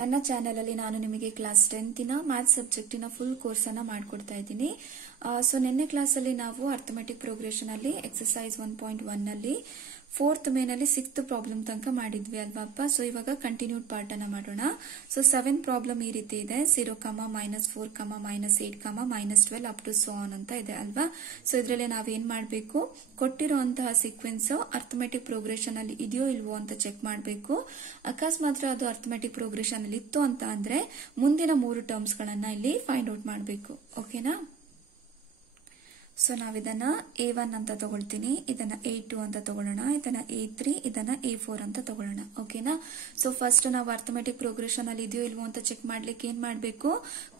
ನನ್ನ ಚಾನೆಲ್ ಅಲ್ಲಿ ನಾನು ನಿಮಗೆ ಕ್ಲಾಸ್ 10th ಮ್ಯಾಥ್ಸ್ ಸಬ್ಜೆಕ್ಟಿನ ಫುಲ್ ಕೋರ್ಸ್ ಅನ್ನ ಮಾಡಿಕೊಡ್ತಾ ಇದ್ದೀನಿ. ಸೊ ನಿನ್ನೆ ಕ್ಲಾಸ್ ಅಲ್ಲಿ ನಾವು ಅರ್ಥಮೆಟಿಕ್ ಪ್ರೋಗ್ರೆಷನ್ ಅಲ್ಲಿ ಎಕ್ಸರ್ಸೈಸ್ 1.1 ನಲ್ಲಿ 4th ಮೇ ನಲ್ಲಿ 6th ಪ್ರಾಬ್ಲಮ್ ತನಕ ಮಾಡಿದ್ವಿ ಅಲ್ವಾಪ್ಪ. ಸೊ ಇವಾಗ ಕಂಟಿನ್ಯೂಡ್ ಪಾರ್ಟ್ ಅನ್ನ ಮಾಡೋಣ. ಸೊ 7 ಪ್ರಾಬ್ಲಮ್ ಈ ರೀತಿ ಇದೆ, 0, -4, -8, -12 ಅಪ್ ಟು ಸೋ ಆನ್ ಅಂತ ಇದೆ ಅಲ್ವಾ. ಸೊ ಇದರಲ್ಲಿ ನಾವೇನ್ ಮಾಡಬೇಕು, ಕೊಟ್ಟಿರುವಂತಹ ಸೀಕ್ವೆನ್ಸ್ ಅರ್ಥಮೆಟಿಕ್ ಪ್ರೋಗ್ರೆಷನ್ ಅಲ್ಲಿ ಇದೆಯೋ ಇಲ್ವೋ ಅಂತ ಚೆಕ್ ಮಾಡಬೇಕು. ಅಕಸ್ಮಾತ್ ಅದು ಅರ್ಥಮೆಟಿಕ್ ಪ್ರೋಗ್ರೆಷನ್ ಅಲ್ಲಿ ಇತ್ತು ಅಂತ ಅಂದ್ರೆ ಮುಂದಿನ 3 ಟರ್ಮ್ಸ್ ಗಳನ್ನ ಇಲ್ಲಿ ಫೈಂಡ್ ಔಟ್ ಮಾಡಬೇಕು. ಓಕೆನಾ. ಸೊ ನಾವಿದನ್ನ A1 ಅಂತ ತಗೊಳ್ತೀನಿ, ಇದನ್ನ A2 ಅಂತ ತಗೊಳ್ಳೋಣ, ಇದನ್ನ A3, ಇದನ್ನ A4 ಅಂತ ತಗೊಳ್ಳೋಣ. ಓಕೆನಾ. ಸೊ ಫಸ್ಟ್ ನಾವು ಅರ್ಥಮೆಟಿಕ್ ಪ್ರೋಗ್ರೆಷನ್ ಅಲ್ಲಿ ಇದೆಯೋ ಇಲ್ವೋ ಅಂತ ಚೆಕ್ ಮಾಡ್ಲಿಕ್ಕೆ ಏನ್ ಮಾಡ್ಬೇಕು,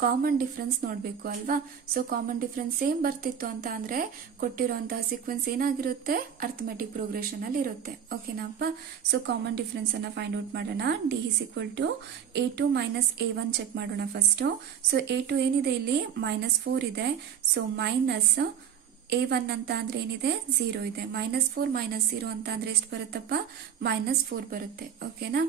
ಕಾಮನ್ ಡಿಫರೆನ್ಸ್ ನೋಡ್ಬೇಕು ಅಲ್ವಾ. ಸೊ ಕಾಮನ್ ಡಿಫರೆನ್ಸ್ ಏನ್ ಬರ್ತಿತ್ತು ಅಂತ ಅಂದ್ರೆ ಕೊಟ್ಟಿರುವಂತಹ ಸೀಕ್ವೆನ್ಸ್ ಏನಾಗಿರುತ್ತೆ, ಅರ್ಥಮೆಟಿಕ್ ಪ್ರೋಗ್ರೆಷನ್ ಅಲ್ಲಿ ಇರುತ್ತೆ. ಓಕೆನಾಪ್ಪ. ಸೊ ಕಾಮನ್ ಡಿಫರೆನ್ಸ್ ಅನ್ನ ಫೈಂಡ್ ಔಟ್ ಮಾಡೋಣ. D is equal to A2 minus A1 check ಮಾಡೋಣ ಫಸ್ಟ್. ಸೊ A2 ಏನಿದೆ ಇಲ್ಲಿ -4 ಇದೆ. ಸೊ ಮೈನಸ್ A1 ಅಂತ ಅಂದ್ರೆ ಏನಿದೆ 0 ಇದೆ. -4 -0 ಅಂತ ಅಂದ್ರೆ ಎಷ್ಟು ಬರುತ್ತಪ್ಪ, -4 ಬರುತ್ತೆ. ಓಕೆನಾ.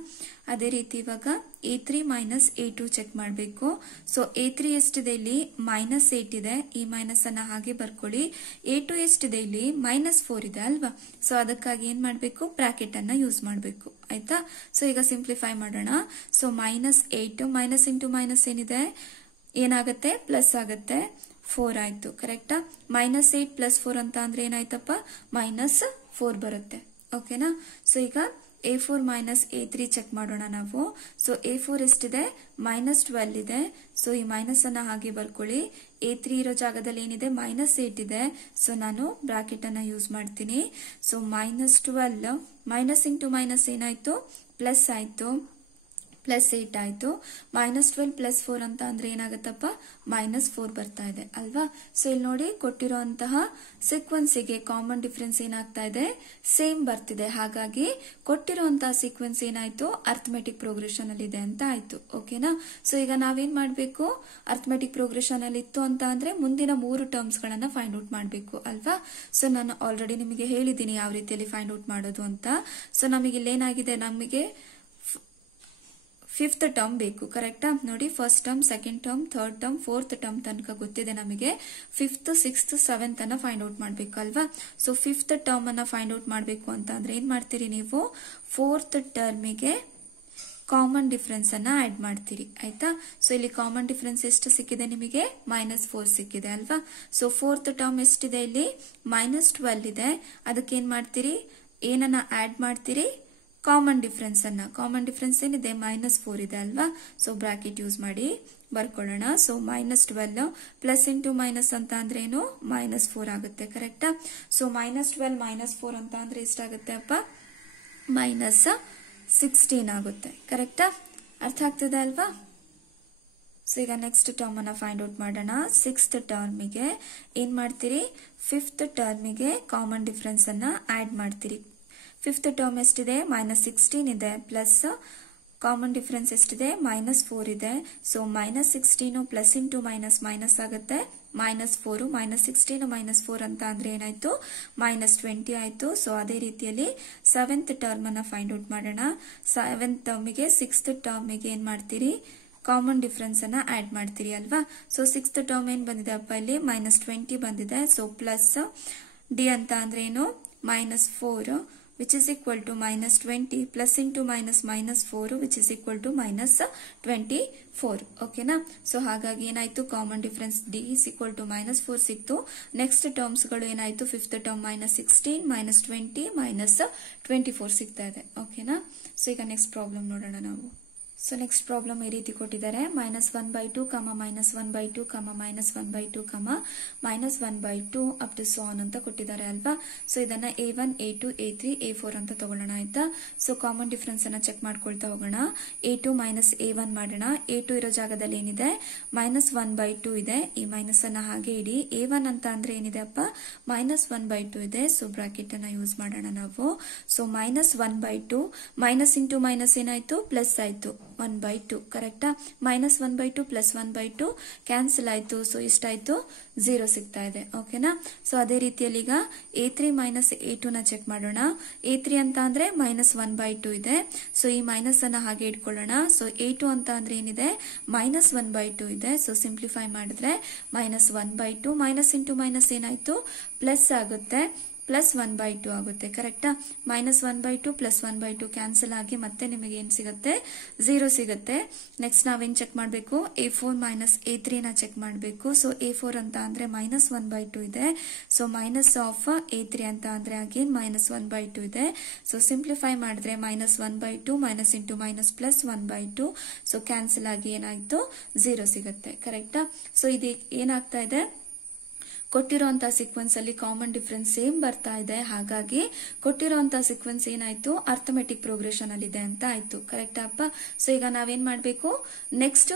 ಅದೇ ರೀತಿ ಇವಾಗ A3 minus A2 ಚೆಕ್ ಮಾಡಬೇಕು. ಸೊ A3 ಎಷ್ಟಿದೆ ಇಲ್ಲಿ -8 ಇದೆ, ಈ ಮೈನಸ್ ಅನ್ನ ಹಾಗೆ ಬರ್ಕೊಳ್ಳಿ. A2 ಎಷ್ಟಿದೆ ಇಲ್ಲಿ -4 ಇದೆ ಅಲ್ವಾ. ಸೊ ಅದಕ್ಕಾಗಿ ಏನ್ ಮಾಡ್ಬೇಕು, ಬ್ರಾಕೆಟ್ ಅನ್ನ ಯೂಸ್ ಮಾಡಬೇಕು ಆಯ್ತಾ. ಸೊ ಈಗ ಸಿಂಪ್ಲಿಫೈ ಮಾಡೋಣ. ಸೊ -8 ಮೈನಸ್ ಇಂಟು ಮೈನಸ್ ಏನಿದೆ, ಏನಾಗುತ್ತೆ, ಪ್ಲಸ್ ಆಗುತ್ತೆ, 4 ಆಯ್ತು. ಕರೆಕ್ಟಾ. -8 + 4 ಅಂತ ಅಂದ್ರೆ ಏನಾಯ್ತಪ್ಪ, -4 ಬರುತ್ತೆ. ಓಕೆನಾ. ಸೊ ಈಗ A4 minus A3 ಚೆಕ್ ಮಾಡೋಣ ನಾವು. ಸೊ A4 ಎಷ್ಟಿದೆ, -12 ಇದೆ. ಸೊ ಈ ಮೈನಸ್ ಅನ್ನ ಹಾಗೆ ಬರ್ಕೊಳ್ಳಿ. A3 ಇರೋ ಜಾಗದಲ್ಲಿ ಏನಿದೆ, -8 ಇದೆ. ಸೊ ನಾನು ಬ್ರಾಕೆಟ್ ಅನ್ನ ಯೂಸ್ ಮಾಡ್ತೀನಿ. ಸೊ -12 ಮೈನಸ್ ಇಂಟು ಮೈನಸ್ ಏನಾಯ್ತು, ಪ್ಲಸ್ ಆಯ್ತು, +8 ಆಯ್ತು. -12 + 4 ಅಂತ ಅಂದ್ರೆ ಏನಾಗತ್ತಪ್ಪ, -4 ಬರ್ತಾ ಇದೆ ಅಲ್ವಾ. ಸೊ ಇಲ್ಲಿ ನೋಡಿ, ಕೊಟ್ಟಿರುವಂತಹ ಸೀಕ್ವೆನ್ಸಿಗೆ ಕಾಮನ್ ಡಿಫರೆನ್ಸ್ ಏನಾಗ್ತಾ ಇದೆ, ಸೇಮ್ ಬರ್ತಿದೆ. ಹಾಗಾಗಿ ಕೊಟ್ಟಿರುವಂತಹ ಸೀಕ್ವೆನ್ಸ್ ಏನಾಯ್ತು, ಅರ್ಥಮೆಟಿಕ್ ಪ್ರೋಗ್ರೆಷನ್ ಅಲ್ಲಿ ಇದೆ ಅಂತ ಆಯ್ತು. ಓಕೆನಾ. ಸೊ ಈಗ ನಾವೇನ್ ಮಾಡ್ಬೇಕು, ಅರ್ಥಮೆಟಿಕ್ ಪ್ರೋಗ್ರೆಷನ್ ಅಲ್ಲಿ ಇತ್ತು ಅಂತ ಅಂದ್ರೆ ಮುಂದಿನ 3 ಟರ್ಮ್ಸ್ ಗಳನ್ನ ಫೈಂಡ್ ಔಟ್ ಮಾಡ್ಬೇಕು ಅಲ್ವಾ. ಸೊ ನಾನು ಆಲ್ರೆಡಿ ನಿಮಗೆ ಹೇಳಿದ್ದೀನಿ ಯಾವ ರೀತಿಯಲ್ಲಿ ಫೈಂಡ್ ಔಟ್ ಮಾಡೋದು ಅಂತ. ಸೊ ನಮಗೆ ಇಲ್ಲಿ ಏನಾಗಿದೆ, ನಮಗೆ 5th ಟರ್ಮ್ ಬೇಕು. ಕರೆಕ್ಟಾ. ನೋಡಿ, first term, second term, third term, 4th term ತನಕ ಗೊತ್ತಿದೆ ನಮಗೆ. 5th 6th 7th ಅನ್ನ ಫೈಂಡ್ ಔಟ್ ಮಾಡ್ಬೇಕು ಅಲ್ವಾ. ಸೊ 5th ಟರ್ಮ್ ಅನ್ನ ಫೈಂಡ್ ಔಟ್ ಮಾಡ್ಬೇಕು ಅಂತ ಅಂದ್ರೆ ಏನ್ ಮಾಡ್ತೀರಿ ನೀವು, 4th ಟರ್ಮಿಗೆ ಕಾಮನ್ ಡಿಫರೆನ್ಸ್ ಅನ್ನ ಆಡ್ ಮಾಡ್ತೀರಿ ಆಯ್ತಾ. ಸೊ ಇಲ್ಲಿ ಕಾಮನ್ ಡಿಫರೆನ್ಸ್ ಎಷ್ಟು ಸಿಕ್ಕಿದೆ ನಿಮಗೆ, -4 ಸಿಕ್ಕಿದೆ ಅಲ್ವಾ. ಸೊ 4th ಟರ್ಮ್ ಎಷ್ಟಿದೆ ಇಲ್ಲಿ, -12 ಇದೆ. ಅದಕ್ಕೆ ಏನ್ ಮಾಡ್ತೀರಿ, ಏನನ್ನ ಆಡ್ ಮಾಡ್ತೀರಿ, ಕಾಮನ್ ಡಿಫರೆನ್ಸ್ ಅನ್ನ. ಕಾಮನ್ ಡಿಫರೆನ್ಸ್ ಏನಿದೆ, -4 ಇದೆ ಅಲ್ವಾ. ಸೊ ಬ್ರಾಕೆಟ್ ಯೂಸ್ ಮಾಡಿ ಬರ್ಕೊಳ್ಳೋಣ. ಸೊ -12 ಪ್ಲಸ್ ಇಂಟು ಮೈನಸ್ ಅಂತ ಅಂದ್ರೆ ಏನು, -4 ಆಗುತ್ತೆ. ಕರೆಕ್ಟಾ. ಸೊ -12 -4 ಅಂತ ಅಂದ್ರೆ ಎಷ್ಟಾಗುತ್ತೆ ಅಪ್ಪ, -16 ಆಗುತ್ತೆ. ಕರೆಕ್ಟಾ. ಅರ್ಥ ಆಗ್ತದೆ ಅಲ್ವಾ. ಸೊ ಈಗ ನೆಕ್ಸ್ಟ್ ಟರ್ಮ್ ಅನ್ನ ಫೈಂಡ್ ಔಟ್ ಮಾಡೋಣ. 6th ಟರ್ಮಿಗೆ ಏನ್ ಮಾಡ್ತೀರಿ, 5th ಟರ್ಮಿಗೆ ಕಾಮನ್ ಡಿಫರೆನ್ಸ್ ಅನ್ನ ಆಡ್ ಮಾಡ್ತೀರಿ. 5th ಟರ್ಮ್ ಎಷ್ಟಿದೆ, -16 ಇದೆ, ಪ್ಲಸ್ ಕಾಮನ್ ಡಿಫರೆನ್ಸ್ ಎಷ್ಟಿದೆ, -4 ಇದೆ. So -16 plus into minus minus ಆಗುತ್ತೆ, -4 -16 -4 ಅಂತ ಅಂದ್ರೆ ಏನಾಯ್ತು, -20 ಆಯ್ತು. ಸೊ ಅದೇ ರೀತಿಯಲ್ಲಿ 7th ಟರ್ಮ್ ಅನ್ನ ಫೈಂಡ್ ಔಟ್ ಮಾಡೋಣ. 7th ಟರ್ಮಿಗೆ 6th ಟರ್ಮಿಗೆ ಏನ್ ಮಾಡ್ತೀರಿ, ಕಾಮನ್ ಡಿಫರೆನ್ಸ್ ಅನ್ನ ಆಡ್ ಮಾಡ್ತೀರಿ ಅಲ್ವಾ. ಸೊ 6th ಟರ್ಮ್ ಏನ್ ಬಂದಿದೆ ಅಪ್ಪ, ಇಲ್ಲಿ -20 ಬಂದಿದೆ. ಸೊ ಪ್ಲಸ್ ಡಿ ಅಂತ ಅಂದ್ರೆ ಏನು, -4 which is equal to -20 plus into minus -4 which is equal to -24. ಓಕೆನಾ. ಸೊ ಹಾಗಾಗಿ ಏನಾಯ್ತು, common difference D is equal to -4 ಸಿಕ್ತು. ನೆಕ್ಸ್ಟ್ ಟರ್ಮ್ಸ್ ಗಳು ಏನಾಯ್ತು, 5th ಟರ್ಮ್ -16 -20 -24 ಸಿಗ್ತಾ ಇದೆ. ಓಕೆನಾ. ಸೊ ಈಗ ನೆಕ್ಸ್ಟ್ ಪ್ರಾಬ್ಲಮ್ ನೋಡೋಣ ನಾವು. ಸೊ ನೆಕ್ಸ್ಟ್ ಪ್ರಾಬ್ಲಮ್ ಈ ರೀತಿ ಕೊಟ್ಟಿದ್ದಾರೆ, -1/2, -1/2, -1/2, -1/2 ಅಪ್ ಟು ಸೋ ಆನ್ ಅಂತ ಕೊಟ್ಟಿದ್ದಾರೆ ಅಲ್ವಾ. ಸೊ ಇದನ್ನ A1 A2 A3 A4 ಅಂತ ತಗೊಳ್ಳೋಣ ಆಯ್ತಾ. ಸೊ ಕಾಮನ್ ಡಿಫರೆನ್ಸ್ ಅನ್ನ ಚೆಕ್ ಮಾಡ್ಕೊಳ್ತಾ ಹೋಗೋಣ. A2 minus A1 ಮಾಡೋಣ. A2 ಇರೋ ಜಾಗದಲ್ಲಿ ಏನಿದೆ, -1/2 ಇದೆ. ಈ ಮೈನಸ್ ಅನ್ನ ಹಾಗೆ ಇಡಿ. A1 ಅಂತ ಅಂದ್ರೆ ಏನಿದೆ ಅಪ್ಪ, -1/2 ಇದೆ. ಸೊ ಬ್ರಾಕೆಟ್ ಅನ್ನ ಯೂಸ್ ಮಾಡೋಣ ನಾವು. ಸೊ -1/2 ಮೈನಸ್ ಇಂಟು ಮೈನಸ್ ಏನಾಯ್ತು, ಪ್ಲಸ್ ಆಯ್ತು. 1/2 ಕರೆಕ್ಟಾ. -1/2 + 1/2 ಕ್ಯಾನ್ಸಲ್ ಆಯ್ತು. ಸೊ ಇಷ್ಟಾಯ್ತು 0 ಸಿಗ್ತಾ ಇದೆ. ಓಕೆನಾ. ಸೊ ಅದೇ ರೀತಿಯಲ್ಲಿ ಈಗ A3 - A2 ನ ಚೆಕ್ ಮಾಡೋಣ. A3 ಅಂತ ಅಂದ್ರೆ -1/2 ಇದೆ. ಸೊ ಈ ಮೈನಸ್ ಅನ್ನ ಹಾಗೆ ಇಟ್ಕೊಳ್ಳೋಣ. ಸೊ A2 ಅಂತ ಅಂದ್ರೆ ಏನಿದೆ -1/2 ಇದೆ. ಸೊ ಸಿಂಪ್ಲಿಫೈ ಮಾಡಿದ್ರೆ -1/2 ಮೈನಸ್ ಇಂಟು ಮೈನಸ್ ಏನಾಯ್ತು ಪ್ಲಸ್ ಆಗುತ್ತೆ, +1/2 ಆಗುತ್ತೆ. ಕರೆಕ್ಟಾ. -1/2 + 1/2 ಕ್ಯಾನ್ಸಲ್ ಆಗಿ ಮತ್ತೆ ನಿಮಗೆ ಏನ್ ಸಿಗುತ್ತೆ 0 ಸಿಗುತ್ತೆ. ನೆಕ್ಸ್ಟ್ ನಾವೇನ್ ಚೆಕ್ ಮಾಡಬೇಕು, A4 - A3 ನ ಚೆಕ್ ಮಾಡಬೇಕು. ಸೊ A4 ಅಂತ ಅಂದ್ರೆ -1/2 ಇದೆ. ಸೊ ಮೈನಸ್ ಆಫ್ A3 ಅಂತ ಅಂದ್ರೆ ಅಗೇನ್ -1/2 ಇದೆ. ಸೊ ಸಿಂಪ್ಲಿಫೈ ಮಾಡಿದ್ರೆ -1/2 minus into minus +1/2. So cancel ಆಗಿ ಏನಾಯ್ತು 0 ಸಿಗುತ್ತೆ. ಕರೆಕ್ಟಾ. ಸೊ ಇದು ಏನಾಗ್ತಾ ಇದೆ, ಕೊಟ್ಟಿರುವಂತಹ ಸೀಕ್ವೆನ್ಸ್ ಅಲ್ಲಿ ಕಾಮನ್ ಡಿಫರೆನ್ಸ್ ಸೇಮ್ ಬರ್ತಾ ಇದೆ. ಹಾಗಾಗಿ ಕೊಟ್ಟಿರುವಂತಹ ಸೀಕ್ವೆನ್ಸ್ ಏನಾಯ್ತು ಅರ್ಥಮೆಟಿಕ್ ಪ್ರೋಗ್ರೆಷನ್ ಅಲ್ಲಿ ಇದೆ ಅಂತ ಆಯ್ತು. ಕರೆಕ್ಟ್ ಅಪ್ಪ. ಸೊ ಈಗ ನಾವೇನ್ ಮಾಡ್ಬೇಕು, ನೆಕ್ಸ್ಟ್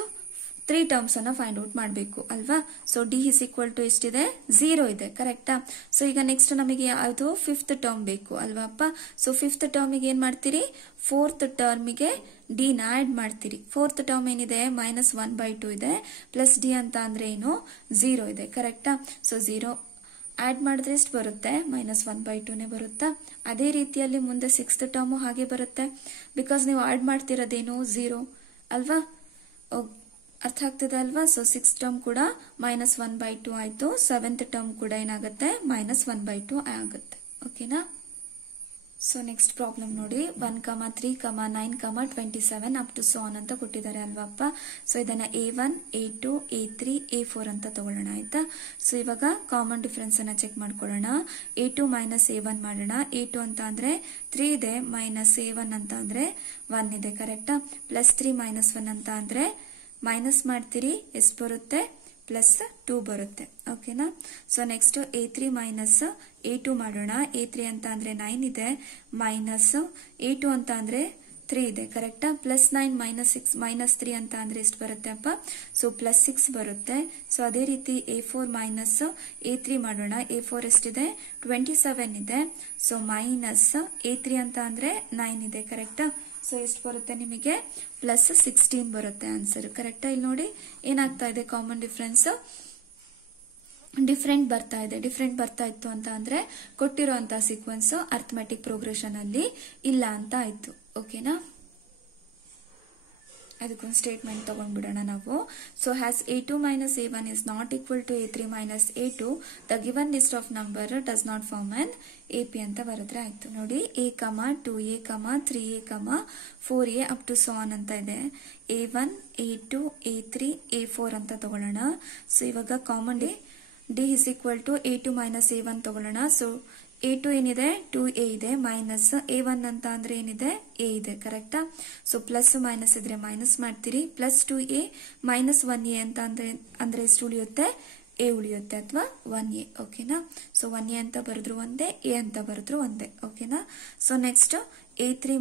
3 ಟರ್ಮ್ಸ್ ಅನ್ನ ಫೈಂಡ್ ಔಟ್ ಮಾಡಬೇಕು ಅಲ್ವಾ. ಸೊ D = ಎಷ್ಟಿದೆ 0 ಇದೆ. ಕರೆಕ್ಟಾ. ಸೊ ಈಗ ನೆಕ್ಸ್ಟ್ ನಮಗೆ ಯಾವುದು 5th ಟರ್ಮ್ ಬೇಕು ಅಲ್ವಾ ಅಪ್ಪ. ಸೊ 5th ಟರ್ಮಿಗೆ ಏನ್ ಮಾಡ್ತೀರಿ, 4th ಟರ್ಮಿಗೆ D ನ ಆಡ್ ಮಾಡ್ತೀರಿ. 4th ಟರ್ಮ್ ಏನಿದೆ -1/2 ಇದೆ ಪ್ಲಸ್ D ಅಂತ ಅಂದ್ರೆ ಏನು 0 ಇದೆ. ಕರೆಕ್ಟಾ. ಸೊ 0 ಆಡ್ ಮಾಡಿದ್ರೆ ಎಷ್ಟು ಬರುತ್ತೆ -1/2 ಬರುತ್ತಾ. ಅದೇ ರೀತಿಯಲ್ಲಿ ಮುಂದೆ 6th ಟರ್ಮ್ ಹಾಗೆ ಬರುತ್ತೆ. ಬಿಕಾಸ್ ನೀವು ಆಡ್ ಮಾಡ್ತಿರೋದೇನು 0 ಅಲ್ವಾ. ಅರ್ಥ ಆಗ್ತಿದೆ ಅಲ್ವಾ. ಸೊ 6th ಟರ್ಮ್ ಕೂಡ -1/2 ಆಯ್ತು. 7th ಟರ್ಮ್ ಕೂಡ ಏನಾಗುತ್ತೆ -1/2 ಆಗುತ್ತೆ. ಓಕೆನಾ. ಸೊ ನೆಕ್ಸ್ಟ್ ಪ್ರಾಬ್ಲಮ್ ನೋಡಿ, 1, 3, 9, 27 ಅಪ್ ಟು ಸೋ ಆನ್ ಅಂತ ಕೊಟ್ಟಿದ್ದಾರೆ ಅಲ್ವಾ ಅಪ್ಪ. ಸೊ ಇದನ್ನ A1, A2, A3, A4 ಅಂತ ತಗೊಳ್ಳೋಣ ಆಯ್ತಾ. ಸೊ ಇವಾಗ ಕಾಮನ್ ಡಿಫರೆನ್ಸ್ ಅನ್ನ ಚೆಕ್ ಮಾಡ್ಕೊಳ್ಳೋಣ. A2 - A1 ಮಾಡೋಣ. A2 ಅಂತ ಅಂದ್ರೆ 3 ಇದೆ, -A1 ಅಂತ ಅಂದ್ರೆ 1 ಇದೆ. ಕರೆಕ್ಟಾ. +3 - 1 ಅಂತ ಅಂದ್ರೆ ಮೈನಸ್ ಮಾಡ್ತೀರಿ, ಎಷ್ಟು ಬರುತ್ತೆ +2 ಬರುತ್ತೆ. ಓಕೆನಾ. ಸೊ ನೆಕ್ಸ್ಟ್ A3 - A2 ಮಾಡೋಣ. A3 ಅಂತ ಅಂದ್ರೆ 9 ಇದೆ, ಮೈನಸ್ A2 ಅಂತ ಅಂದ್ರೆ 3 ಇದೆ. ಕರೆಕ್ಟಾ. +9 - 6 -3 ಅಂತ ಅಂದ್ರೆ ಎಷ್ಟು ಬರುತ್ತೆ ಅಪ್ಪ, ಸೊ +6 ಬರುತ್ತೆ. ಸೊ ಅದೇ ರೀತಿ A4 - A3 ಮಾಡೋಣ. A4 ಎಷ್ಟಿದೆ 27 ಇದೆ. ಸೊ -A3 ಅಂತ ಅಂದ್ರೆ 9 ಇದೆ. ಕರೆಕ್ಟಾ. ಸೊ ಎಷ್ಟು ಬರುತ್ತೆ ನಿಮಗೆ +16 ಬರುತ್ತೆ ಆನ್ಸರ್. ಕರೆಕ್ಟಾ. ಇಲ್ಲಿ ನೋಡಿ ಏನಾಗ್ತಾ ಇದೆ, ಕಾಮನ್ ಡಿಫರೆನ್ಸ್ ಡಿಫ್ರೆಂಟ್ ಬರ್ತಾ ಇದೆ. ಡಿಫ್ರೆಂಟ್ ಬರ್ತಾ ಇತ್ತು ಅಂತ ಅಂದ್ರೆ ಕೊಟ್ಟಿರುವಂತಹ ಸೀಕ್ವೆನ್ಸ್ ಅರ್ಥಮೆಟಿಕ್ ಪ್ರೋಗ್ರೆಷನ್ ಅಲ್ಲಿ ಇಲ್ಲ ಅಂತ ಆಯ್ತು. ಓಕೆನಾ. ಅದಕ್ಕೊಂದು ಸ್ಟೇಟ್ಮೆಂಟ್ ತಗೊಂಡ್ಬಿಡೋಣ ನಾವು. So has A2 - A1 is not equal to A3 - A2, the given list of number does not form an AP ಅಂತ ಬರೆದ್ರೆ ಆಯ್ತು. ನೋಡಿ A, 2A, 3A, 4A up to so on ಅಂತ ಇದೆ. A1, A2, A3, A4 ಅಂತ ತಗೊಳ್ಳೋಣ. So ಇವಾಗ common D = A2 - A1 ತಗೊಳ್ಳೋಣ. ಸೊ A2 ಏನಿದೆ 2A ಇದೆ, ಮೈನಸ್ A1 ಅಂತ ಅಂದ್ರೆ ಏನಿದೆ A ಇದೆ. ಕರೆಕ್ಟಾ. ಸೊ ಪ್ಲಸ್ ಮೈನಸ್ ಇದ್ರೆ ಮೈನಸ್ ಮಾಡ್ತೀರಿ. +2A -1A ಅಂತ ಅಂದ್ರೆ ಎಷ್ಟು ಉಳಿಯುತ್ತೆ A ಉಳಿಯುತ್ತೆ ಅಥವಾ 1A. ಓಕೆನಾ. ಸೊ 1A ಅಂತ ಬರೆದ್ರು ಒಂದೇ, A ಅಂತ ಬರೆದ್ರು ಒಂದೇ. ಓಕೆನಾ. ಸೊ ನೆಕ್ಸ್ಟ್ A3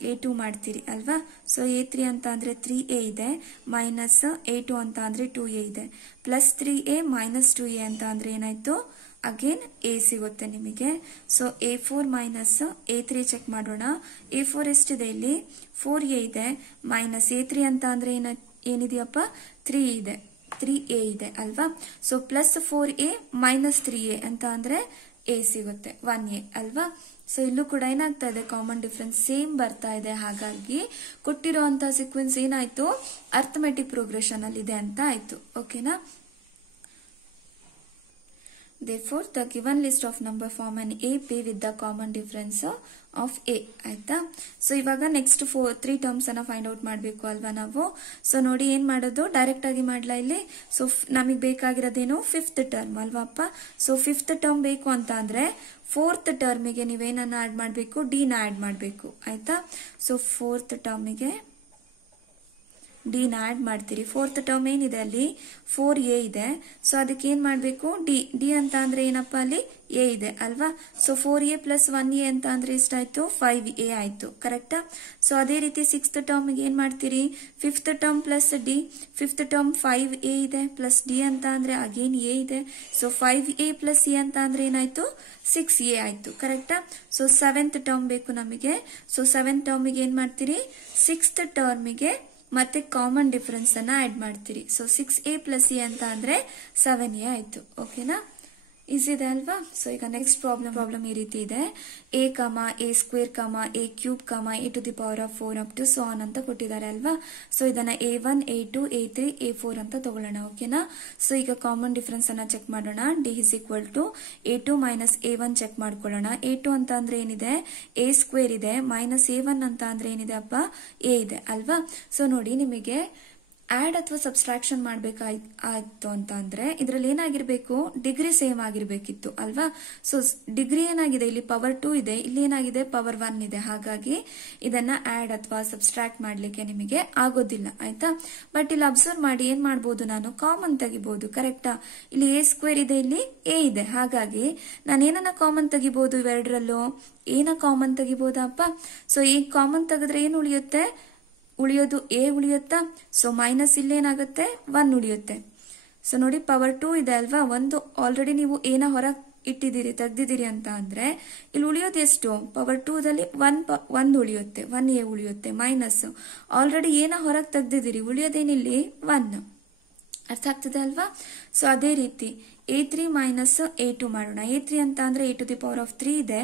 - A2 ಮಾಡ್ತೀರಿ ಅಲ್ವಾ. ಸೊ A3 ಅಂತ ಅಂದ್ರೆ 3A ಇದೆ, ಮೈನಸ್ A2 ಅಂತ ಅಂದ್ರೆ 2A ಇದೆ. +3A - 2A ಅಂತ ಅಂದ್ರೆ ಏನಾಯ್ತು ಅಗೇನ್ A ಸಿಗುತ್ತೆ ನಿಮಗೆ. ಸೊ A4 - A3 ಚೆಕ್ ಮಾಡೋಣ. A4 ಎಷ್ಟಿದೆ ಇಲ್ಲಿ 4A ಇದೆ, ಮೈನಸ್ A3 ಅಂತ ಅಂದ್ರೆ ಏನಿದೆಯಪ್ಪ 3 ಇದೆ, 3A ಇದೆ ಅಲ್ವಾ. ಸೊ +4A - 3A ಅಂತ ಅಂದ್ರೆ A ಸಿಗುತ್ತೆ 1A ಅಲ್ವಾ. ಸೊ ಇಲ್ಲೂ ಕೂಡ ಏನಾಗ್ತಾ ಇದೆ, ಕಾಮನ್ ಡಿಫರೆನ್ಸ್ ಸೇಮ್ ಬರ್ತಾ ಇದೆ. ಹಾಗಾಗಿ ಕೊಟ್ಟಿರುವಂತಹ ಸೀಕ್ವೆನ್ಸ್ ಏನಾಯ್ತು ಅರ್ಥಮೆಟಿಕ್ ಪ್ರೋಗ್ರೆಷನ್ ಅಲ್ಲಿ ಇದೆ ಅಂತ ಆಯ್ತು. ಓಕೆನಾ. Therefore, the given list of number form an AP with the common difference of A. ಆಯ್ತಾ. ಸೊ ಇವಾಗ ನೆಕ್ಸ್ಟ್ 3 ಟರ್ಮ್ಸ್ ಅನ್ನ ಫೈಂಡ್ ಔಟ್ ಮಾಡಬೇಕು ಅಲ್ವಾ ನಾವು. ಸೊ ನೋಡಿ ಏನ್ ಮಾಡೋದು, ಡೈರೆಕ್ಟ್ ಆಗಿ ಮಾಡ್ಲಾ ಇಲ್ಲಿ. ಸೊ ನಮಗೆ ಬೇಕಾಗಿರೋದೇನು 5th ಟರ್ಮ್ ಅಲ್ವಾ ಅಪ್ಪ. ಸೊ 5th ಟರ್ಮ್ ಬೇಕು ಅಂತ ಅಂದ್ರೆ 4th ಟರ್ಮಿಗೆ ನೀವೇನನ್ನ ಆಡ್ ಮಾಡಬೇಕು, D ನ ಆಡ್ ಮಾಡಬೇಕು. ಆಯ್ತಾ. ಸೊ 4th ಟರ್ಮಿಗೆ ಡಿ ನ ಆಡ್ ಮಾಡ್ತೀರಿ. ಫೋರ್ತ್ ಟರ್ಮ್ ಏನಿದೆ ಅಲ್ಲಿ 4a ಇದೆ. ಸೊ ಅದಕ್ಕೆ ಏನ್ ಮಾಡ್ಬೇಕು, ಡಿ ಅಂತ ಅಂದ್ರೆ ಏನಪ್ಪಾ ಅಲ್ಲಿ ಎ ಇದೆ ಅಲ್ವಾ. ಸೊ 4a ಪ್ಲಸ್ 1a ಅಂತ ಅಂದ್ರೆ ಎಷ್ಟಾಯ್ತು, 5a ಆಯ್ತು. ಕರೆಕ್ಟಾ. ಸೊ ಅದೇ ರೀತಿ ಸಿಕ್ಸ್ತ್ ಟರ್ಮ್ ಏನ್ ಮಾಡ್ತೀರಿ, fifth term plus D. Fifth term 5a ಇದೆ ಪ್ಲಸ್ ಡಿ ಅಂತ ಅಂದ್ರೆ ಅಗೇನ್ ಎ ಇದೆ. ಸೊ 5a ಪ್ಲಸ್ ಎ ಅಂತ ಅಂದ್ರೆ ಏನಾಯ್ತು, 6a ಆಯ್ತು. ಕರೆಕ್ಟಾ. ಸೊ ಸೆವೆಂತ್ ಟರ್ಮ್ ಬೇಕು ನಮಗೆ. ಸೊ ಸೆವೆಂತ್ ಟರ್ಮಿಗೆ ಏನ್ ಮಾಡ್ತೀರಿ, ಸಿಕ್ಸ್ತ್ ಟರ್ಮಿಗೆ ಮತ್ತೆ ಕಾಮನ್ ಡಿಫರೆನ್ಸ್ ಅನ್ನ ಆಡ್ ಮಾಡ್ತೀರಿ. ಸೊ 6a ಪ್ಲಸ್ ಎ ಅಂತ ಅಂದ್ರೆ 7a ಆಯ್ತು. ಓಕೆನಾ, ಈಸಿ ಇದೆ ಅಲ್ವಾ. ಸೊ ಈಗ ನೆಕ್ಸ್ಟ್ ಪ್ರಾಬ್ಲಮ್ ಈ ರೀತಿ ಇದೆ. a comma a square comma a cube comma a to the power of 4 up to so on ಅಂತ ಕೊಟ್ಟಿದ್ದಾರೆ ಅಲ್ವಾ. ಸೊ ಇದನ್ನ a1 a2 a3 a4 ಅಂತ ತಗೊಳ್ಳೋಣ. ಓಕೆನಾ. ಸೊ ಈಗ ಕಾಮನ್ ಡಿಫರೆನ್ಸ್ ಅನ್ನ ಚೆಕ್ ಮಾಡೋಣ. D is equal to a2 minus a1 check ಮಾಡ್ಕೊಳ್ಳೋಣ. a2 ಅಂತ ಅಂದ್ರೆ ಏನಿದೆ, a ಸ್ಕ್ವೇರ್ ಇದೆ, ಮೈನಸ್ a1 ಅಂತ ಅಂದ್ರೆ ಏನಿದೆ ಅಪ್ಪ, a ಇದೆ ಅಲ್ವಾ. ಸೊ ನೋಡಿ, ನಿಮಗೆ ಆಡ್ ಅಥವಾ ಸಬ್ಸ್ಟ್ರಾಕ್ಷನ್ ಮಾಡ್ಬೇಕಾಯ್ತು ಅಂತ ಅಂದ್ರೆ ಇದ್ರಲ್ಲಿ ಏನಾಗಿರ್ಬೇಕು, ಡಿಗ್ರಿ ಸೇಮ್ ಆಗಿರ್ಬೇಕಿತ್ತು ಅಲ್ವಾ. ಸೊ ಡಿಗ್ರಿ ಏನಾಗಿದೆ, ಇಲ್ಲಿ ಪವರ್ 2 ಇದೆ, ಇಲ್ಲಿ ಏನಾಗಿದೆ ಪವರ್ 1 ಇದೆ. ಹಾಗಾಗಿ ಇದನ್ನ ಆಡ್ ಅಥವಾ ಸಬ್ಸ್ಟ್ರಾಕ್ಟ್ ಮಾಡ್ಲಿಕ್ಕೆ ನಿಮಗೆ ಆಗೋದಿಲ್ಲ. ಆಯ್ತಾ. ಬಟ್ ಇಲ್ಲಿ ಅಬ್ಸರ್ವ್ ಮಾಡಿ ಏನ್ ಮಾಡ್ಬೋದು, ನಾನು ಕಾಮನ್ ತೆಗಿಬಹುದು. ಕರೆಕ್ಟಾ. ಇಲ್ಲಿ a ಸ್ಕ್ವೇರ್ ಇದೆ, ಇಲ್ಲಿ a ಇದೆ. ಹಾಗಾಗಿ ನಾನು ಏನನ್ನ ಕಾಮನ್ ತೆಗಿಬಹುದು, ಇವೆರಡರಲ್ಲೂ ಏನ ಕಾಮನ್ ತೆಗಿಬಹುದಪ್ಪ. ಸೊ ಈ ಕಾಮನ್ ತೆಗೆದ್ರೆ ಏನ್ ಉಳಿಯೋದು a ಉಳಿಯುತ್ತಾ. ಸೊ ಮೈನಸ್ ಇಲ್ಲೇನಾಗುತ್ತೆ, 1 ಉಳಿಯುತ್ತೆ. ಸೊ ನೋಡಿ, ಪವರ್ 2 ಇದೆ ಅಲ್ವಾ, ಒಂದು ಆಲ್ರೆಡಿ ನೀವು ಏನ ಹೊರ ಇಟ್ಟಿದ್ದೀರಿ, ತೆಗ್ದಿದ್ದೀರಿ ಅಂತ ಅಂದ್ರೆ ಇಲ್ಲಿ ಉಳಿಯೋದು ಎಷ್ಟು, ಪವರ್ 2 ದಲ್ಲಿ 1 ಉಳಿಯುತ್ತೆ, 1a ಉಳಿಯುತ್ತೆ. ಮೈನಸ್ ಆಲ್ರೆಡಿ ಏನ ಹೊರಗೆ ತೆಗ್ದಿದ್ದೀರಿ, ಉಳಿಯೋದೇನಿಲ್ಲಿ 1. ಅರ್ಥ ಆಗ್ತದೆ ಅಲ್ವಾ. ಸೊ ಅದೇ ರೀತಿ a3 ಮೈನಸ್ a2 ಮಾಡೋಣ. a3 ಅಂತ ಅಂದ್ರೆ a to the power of 3 ಇದೆ,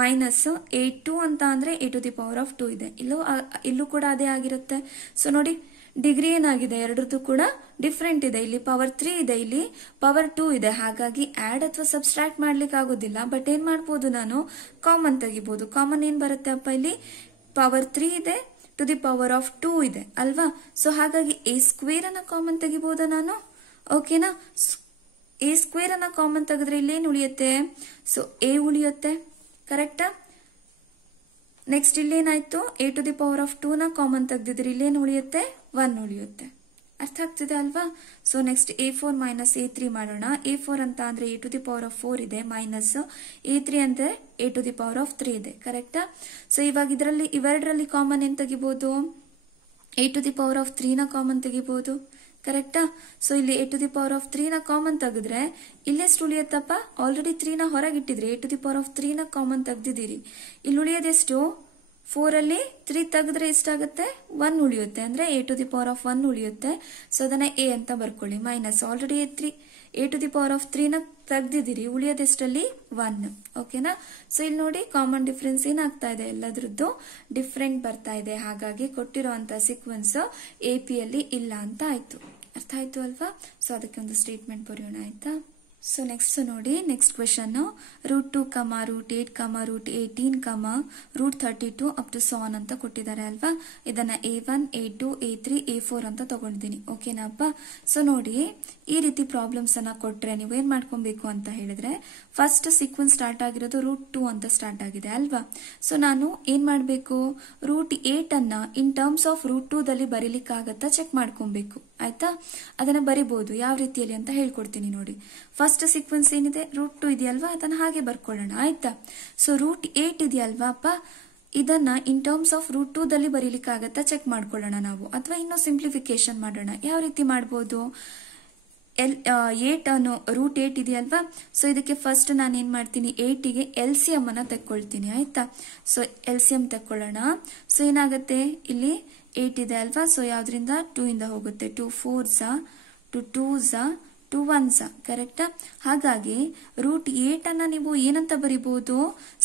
ಮೈನಸ್ a2 ಅಂತ ಅಂದ್ರೆ a to the power of 2 ಇದೆ. ಇಲ್ಲೂ ಕೂಡ ಅದೇ ಆಗಿರುತ್ತೆ. ಸೊ ನೋಡಿ, ಡಿಗ್ರಿ ಏನಾಗಿದೆ, ಎರಡರದ್ದು ಕೂಡ ಡಿಫ್ರೆಂಟ್ ಇದೆ. ಇಲ್ಲಿ ಪವರ್ 3 ಇದೆ, ಇಲ್ಲಿ ಪವರ್ 2 ಇದೆ. ಹಾಗಾಗಿ ಆಡ್ ಅಥವಾ ಸಬ್ಸ್ಟ್ರಾಕ್ಟ್ ಮಾಡ್ಲಿಕ್ಕೆ ಆಗೋದಿಲ್ಲ. ಬಟ್ ಏನ್ ಮಾಡ್ಬೋದು, ನಾನು ಕಾಮನ್ ತೆಗಿಬಹುದು. ಕಾಮನ್ ಏನ್ ಬರುತ್ತೆ ಅಪ್ಪ, ಇಲ್ಲಿ ಪವರ್ 3 ಇದೆ, ಟು ದಿ ಪವರ್ ಆಫ್ 2 ಇದೆ ಅಲ್ವಾ. ಸೊ ಹಾಗಾಗಿ a ಸ್ಕ್ವೇರ್ ಅನ್ನ ಕಾಮನ್ ತೆಗಿಬಹುದಾ ನಾನು. ಓಕೆನಾ. a ಸ್ಕ್ವೇರ್ ಅನ್ನ ಕಾಮನ್ ತೆಗೆದ್ರೆ ಇಲ್ಲೇನು ಉಳಿಯುತ್ತೆ, ಸೊ a ಉಳಿಯುತ್ತೆ. ಕರೆಕ್ಟಾ. ನೆಕ್ಸ್ಟ್ ಇಲ್ಲೇನಾಯ್ತು, a to the power of 2 ನ ಕಾಮನ್ ತೆಗೆದಿದ್ರೆ ಇಲ್ಲೇನು ಉಳಿಯುತ್ತೆ, 1 ಉಳಿಯುತ್ತೆ. ಅರ್ಥ ಆಗ್ತಿದೆ ಅಲ್ವಾ. So next a4 minus a3 ಮಾಡೋಣ. a4 ಅಂತ ಅಂದ್ರೆ a to the power of 4 ಇದೆ, ಮೈನಸ್ a3 ಅಂದ್ರೆ a to the power of 3 ಇದೆ. ಕರೆಕ್ಟಾ. ಸೊ ಇವಾಗ ಇವೆರಡರಲ್ಲಿ ಕಾಮನ್ ಏನ್ ತೆಗಿಬಹುದು, a to the power of 3 ನ ಕಾಮನ್ ತೆಗಿಬಹುದು. ಕರೆಕ್ಟಾ. ಸೊ ಇಲ್ಲಿ a to the power of 3 ನ ಕಾಮನ್ ತೆಗೆದ್ರೆ ಇಲ್ಲೆಷ್ಟು ಉಳಿಯತ್ತಪ್ಪ, ಆಲ್ರೆಡಿ 3 ನ ಹೊರಗಿಟ್ಟಿದ್ರಿ, a to the power of 3 ನ ಕಾಮನ್ ತೆಗ್ದಿದ್ದೀರಿ. ಇಲ್ಲಿ ಉಳಿಯೋದೆಷ್ಟು, 4 ಅಲ್ಲಿ 3 ತೆಗೆದ್ರೆ ಎಷ್ಟಾಗುತ್ತೆ, 1 ಉಳಿಯುತ್ತೆ. ಅಂದ್ರೆ a to the power of 1 ಉಳಿಯುತ್ತೆ. ಸೊ ಅದನ್ನ a ಅಂತ ಬರ್ಕೊಳ್ಳಿ. Minus already a to the power of 3 ನ ತೆಗ್ದಿದ್ದೀರಿ, ಉಳಿಯೋದೆಷ್ಟಲ್ಲಿ 1. ಓಕೆನಾ. ಸೊ ಇಲ್ಲಿ ನೋಡಿ, ಕಾಮನ್ ಡಿಫರೆನ್ಸ್ ಏನಾಗ್ತಾ ಇದೆ, ಎಲ್ಲದ್ರದ್ದು ಡಿಫ್ರೆಂಟ್ ಬರ್ತಾ ಇದೆ. ಹಾಗಾಗಿ ಕೊಟ್ಟಿರುವಂತಹ ಸೀಕ್ವೆನ್ಸ್ AP ಅಲ್ಲಿ ಇಲ್ಲ ಅಂತ ಆಯ್ತು. ಅರ್ಥ ಆಯ್ತು ಅಲ್ವಾ. ಸೊ ಅದಕ್ಕೆ ಒಂದು ಸ್ಟೇಟ್ಮೆಂಟ್ ಬರೆಯೋಣ. ಆಯ್ತಾ. ಸೊ ನೆಕ್ಸ್ಟ್ ನೋಡಿ, ನೆಕ್ಸ್ಟ್ ಕ್ವೆಶನ್ √2 ಕಮ √8 ಕಮ √18 ಕಮ √32 ಅಪ್ ಟು ಸೊ ಆನ್ ಅಂತ ಕೊಟ್ಟಿದ್ದಾರೆ ಅಲ್ವಾ. ಇದನ್ನ a1 a2 a3 a4 ಅಂತ ತಗೊಂಡಿದ್ದೀನಿ. ಓಕೆನಾ ಅಪ್ಪ. ಸೊ ನೋಡಿ, ಈ ರೀತಿ ಪ್ರಾಬ್ಲಮ್ಸ್ ಅನ್ನ ಕೊಟ್ರೆ ನೀವು ಏನ್ ಮಾಡ್ಕೊಬೇಕು ಅಂತ ಹೇಳಿದ್ರೆ, ಫಸ್ಟ್ ಸೀಕ್ವೆನ್ಸ್ ಸ್ಟಾರ್ಟ್ ಆಗಿರೋದು √2 ಅಂತ ಸ್ಟಾರ್ಟ್ ಆಗಿದೆ ಅಲ್ವಾ. ಸೊ ನಾನು ಏನ್ ಮಾಡ್ಬೇಕು, √8 ಅನ್ನ ಇನ್ ಟರ್ಮ್ಸ್ ಆಫ್ √2 ದಲ್ಲಿ ಬರೀಲಿಕ್ಕಾಗತ್ತಾ ಚೆಕ್ ಮಾಡ್ಕೊಬೇಕು. ಆಯ್ತಾ. ಅದನ್ನ ಬರಿಬಹುದು ಯಾವ ರೀತಿಯಲ್ಲಿ ಅಂತ ಹೇಳ್ಕೊಡ್ತೀನಿ ನೋಡಿ. ಫಸ್ಟ್ ಸೀಕ್ವೆನ್ಸ್ ಏನಿದೆ, √2 ಇದೆಯಲ್ವಾ, ಅದನ್ನ ಹಾಗೆ ಬರ್ಕೊಳ್ಳೋಣ. ಆಯ್ತಾ. ಸೊ √8 ಇದೆಯಲ್ವಾ ಅಪ್ಪ, ಇದನ್ನ ಇನ್ ಟರ್ಮ್ಸ್ ಆಫ್ √2 ದಲ್ಲಿ ಬರೀಲಿಕ್ಕಾಗತ್ತಾ ಚೆಕ್ ಮಾಡ್ಕೊಳ್ಳೋಣ ನಾವು, ಅಥವಾ ಇನ್ನೂ ಸಿಂಪ್ಲಿಫಿಕೇಶನ್ ಮಾಡೋಣ. ಯಾವ ರೀತಿ ಮಾಡಬಹುದು, 8 ಅನ್ನು √8 ಇದೆಯಲ್ವಾ. ಸೊ ಇದಕ್ಕೆ ಫಸ್ಟ್ ನಾನು ಏನ್ ಮಾಡ್ತೀನಿ, 8ಗೆ LCM ಅನ್ನ ತೆಕ್ಕೊಳ್ತೀನಿ. ಆಯ್ತಾ. So LCM ತೆಕ್ಕೊಳ್ಳೋಣ. ಸೊ ಏನಾಗುತ್ತೆ, ಇಲ್ಲಿ 8 ಇದೆ ಅಲ್ವಾ. ಸೊ ಯಾವ್ದ್ರಿಂದ, 2 ಇಂದ ಹೋಗುತ್ತೆ. 2 4s 2 2s 2 1s. ಕರೆಕ್ಟಾ. ಹಾಗಾಗಿ √8 ಅನ್ನ ನೀವು ಏನಂತ ಬರಿಬಹುದು,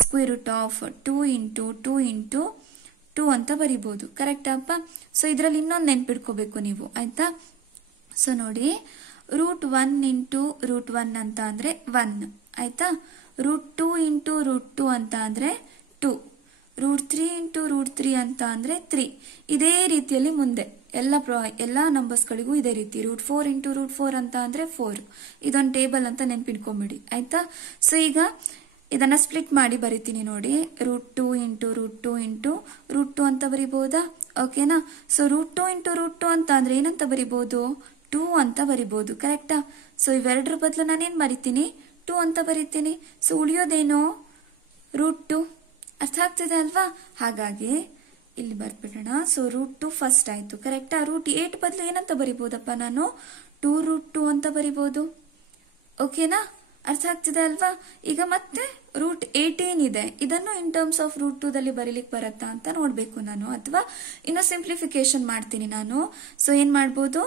square root of 2 into 2 into 2 ಅಂತ ಬರಿಬಹುದು. ಕರೆಕ್ಟಾ ಅಪ್ಪ. ಸೊ ಇದ್ರಲ್ಲಿ ಇನ್ನೊಂದು ನೆನ್ಪಿಡ್ಕೋಬೇಕು ನೀವು. ಆಯ್ತಾ. ಸೊ ನೋಡಿ, √1 ಇಂಟು √1 ಅಂತ ಅಂದ್ರೆ 1. ಆಯ್ತಾ. √2 ಇಂಟು √2 ಅಂತ ಅಂದ್ರೆ 2. √3 ಇಂಟು √3 ಅಂತ ಅಂದ್ರೆ 3. ಇದೇ ರೀತಿಯಲ್ಲಿ ಮುಂದೆ ಎಲ್ಲಾ ನಂಬರ್ಸ್ ಗಳಿಗೂ ಇದೇ ರೀತಿ. √4 ಇಂಟು √4 ಅಂತ ಅಂದ್ರೆ 4. ಇದೊಂದು ಟೇಬಲ್ ಅಂತ ನೆನ್ಪಿಟ್ಕೊಂಡ್ಬಿಡಿ. ಆಯ್ತಾ. ಸೊ ಈಗ ಇದನ್ನ ಸ್ಪ್ಲಿಟ್ ಮಾಡಿ ಬರಿತೀನಿ ನೋಡಿ. √2 ಇಂಟು √2 ಇಂಟು √2 ಅಂತ ಬರಿಬಹುದಾ? ಓಕೆನಾ. ಸೊ √2 ಇಂಟು √2 ಅಂತ ಅಂದ್ರೆ ಏನಂತ ಬರಿಬಹುದು? 2 ಅಂತ ಬರಿಬಹುದು. ಕರೆಕ್ಟಾ? ಸೊ ಇವೆರಡರ ಬದಲು ನಾನೇನ್ ಬರಿತೀನಿ? 2 ಅಂತ ಬರಿತೀನಿ. ಸೊ ಉಳಿಯೋದೇನು? √2. ಅರ್ಥ ಆಗ್ತಿದೆ ಅಲ್ವಾ? ಹಾಗಾಗಿ ಇಲ್ಲಿ ಬರ್ಬಿಡೋಣ. ಸೊ √2 ಫಸ್ಟ್ ಆಯ್ತು. ಕರೆಕ್ಟಾ? √8 ಬದಲು ಏನಂತ ಬರಿಬಹುದಪ್ಪ ನಾನು? 2√2 ಅಂತ ಬರಿಬಹುದು. ಓಕೆನಾ? ಅರ್ಥ ಆಗ್ತಿದೆ ಅಲ್ವಾ? ಈಗ ಮತ್ತೆ √18 ಇದೆ. ಇದನ್ನು ಇನ್ ಟರ್ಮ್ಸ್ ಆಫ್ √2 ದಲ್ಲಿ ಬರೀಲಿಕ್ಕೆ ಬರತ್ತಾ ಅಂತ ನೋಡ್ಬೇಕು ನಾನು, ಅಥವಾ ಇನ್ನು ಸಿಂಪ್ಲಿಫಿಕೇಶನ್ ಮಾಡ್ತೀನಿ ನಾನು. ಸೊ ಏನ್ ಮಾಡ್ಬೋದು?